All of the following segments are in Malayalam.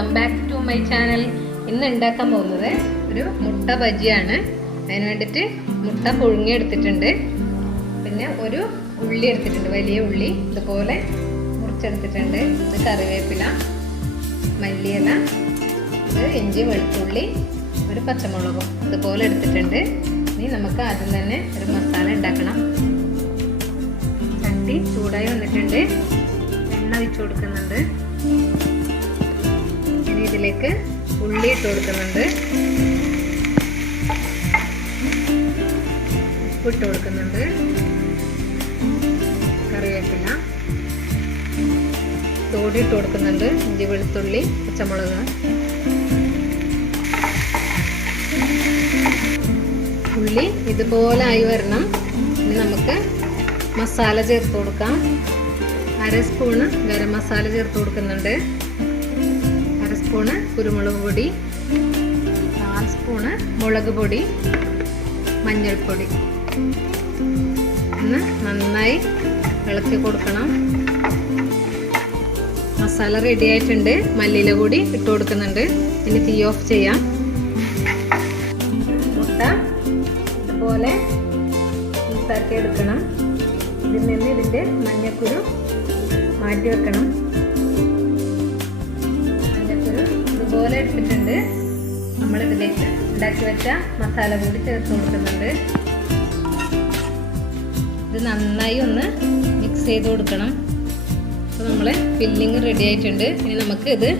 Welcome back to my channel. ഇന്ന് ഉണ്ടാക്കാൻ പോകുന്നത് ഒരു മുട്ട ബജിയാണ്. അതിന് വേണ്ടിയിട്ട് മുട്ട പുഴുങ്ങി എടുത്തിട്ടുണ്ട്. പിന്നെ ഒരു ഉള്ളി എടുത്തിട്ടുണ്ട്, വലിയ ഉള്ളി ഇതുപോലെ മുറിച്ചെടുത്തിട്ടുണ്ട്. ഇത് കറിവേപ്പില, മല്ലിയില, ഇത് ഇഞ്ചി, വെളുത്തുള്ളി, ഒരു പച്ചമുളകും ഇതുപോലെ എടുത്തിട്ടുണ്ട്. ഇനി നമുക്ക് ആദ്യം തന്നെ ഒരു മസാല ഉണ്ടാക്കണം. ചട്ടി ചൂടായി വന്നിട്ടുണ്ട്. എണ്ണ ഒഴിച്ചു കൊടുക്കുന്നുണ്ട്. ഇനി ഇതിലേക്ക് ഉള്ളി ഇട്ട് കൊടുക്കുന്നുണ്ട്, ഉപ്പിട്ട് കൊടുക്കുന്നുണ്ട്, കറിവേപ്പില, തോടിയിട്ട് കൊടുക്കുന്നുണ്ട്, ഇഞ്ചി, വെളുത്തുള്ളി, പച്ചമുളക്. ഉള്ളി ഇതുപോലെ ആയി വരണം. ഇനി നമുക്ക് മസാല ചേർത്ത് കൊടുക്കാം. 1/2 സ്പൂണ് ഗരം മസാല ചേർത്ത് കൊടുക്കുന്നുണ്ട്, 1/2 സ്പൂണ് കുരുമുളക് പൊടി, 4 സ്പൂണ് മുളക് പൊടി, മഞ്ഞൾപ്പൊടി. ഒന്ന് നന്നായി ഇളക്കി കൊടുക്കണം. മസാല റെഡി ആയിട്ടുണ്ട്. മല്ലിയില കൂടി ഇട്ട് കൊടുക്കുന്നുണ്ട്. ഇനി തീ ഓഫ് ചെയ്യാം. മുട്ട ഇതുപോലെ പീസാക്കി എടുക്കണം. ഇതിൽ നിന്ന് ഇതിൻ്റെ മഞ്ഞക്കുരു മാറ്റി വെക്കണം. മഞ്ഞക്കുരു ഇതുപോലെ എടുത്തിട്ടുണ്ട്. നമ്മളിതിലേക്ക് ഉണ്ടാക്കി വെച്ച മസാല കൂടി ചേർത്ത് കൊടുക്കുന്നുണ്ട്. ഇത് നന്നായി ഒന്ന് മിക്സ് ചെയ്ത് കൊടുക്കണം. അപ്പോൾ നമ്മൾ ഫില്ലിങ് റെഡി ആയിട്ടുണ്ട്. ഇനി നമുക്ക് ഇത്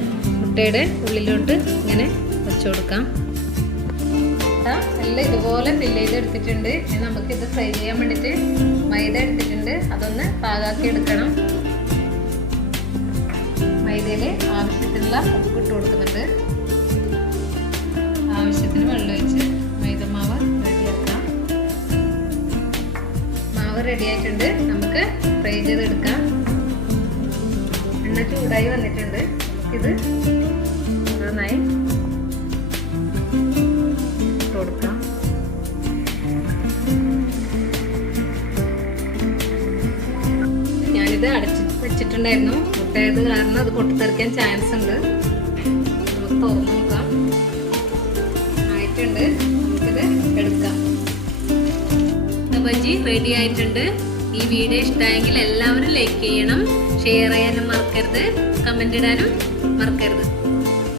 മുട്ടയുടെ ഉള്ളിലോട്ട് ഇങ്ങനെ വെച്ച് കൊടുക്കാം. മുട്ട എല്ലാം ഇതുപോലെ ഫില്ല് ചെയ്ത് എടുത്തിട്ടുണ്ട്. ഇനി നമുക്ക് ഇത് ഫ്രൈ ചെയ്യാൻ വേണ്ടിയിട്ട് മൈദ എടുത്തിട്ടുണ്ട്. അതൊന്ന് പാകാക്കി എടുക്കണം. മൈദയിൽ ആവശ്യത്തിനുള്ള ഉപ്പ് ഇട്ട് കൊടുക്കുന്നുണ്ട്. ആവശ്യത്തിന് വെള്ളം ഒഴിച്ച് മൈദ മാവ് റെഡിയാക്കാം. മാവ് റെഡി ആയിട്ടുണ്ട്. നമുക്ക് ഫ്രൈ ചെയ്തെടുക്കാം. എണ്ണ ചൂടായി വന്നിട്ടുണ്ട്. ഇത് നന്നായി ഇട്ട് കൊടുക്കാം. ഞാനിത് അടച്ച് വെച്ചിട്ടുണ്ടായിരുന്നു. മുട്ടയത് കാരണം അത് പൊട്ടിത്തെറിക്കാൻ ചാൻസ് ഉണ്ട്. നമുക്ക് തുറന്നു നോക്കാം. ആയിട്ടുണ്ട്. നമുക്കിത് എടുക്കാം. ബജി റെഡി ആയിട്ടുണ്ട്. ഈ വീഡിയോ ഇഷ്ടമായെങ്കിൽ എല്ലാവരും ലൈക്ക് ചെയ്യണം, ഷെയർ ചെയ്യാനും മറക്കരുത്, കമന്റ് ഇടാനും മറക്കരുത്.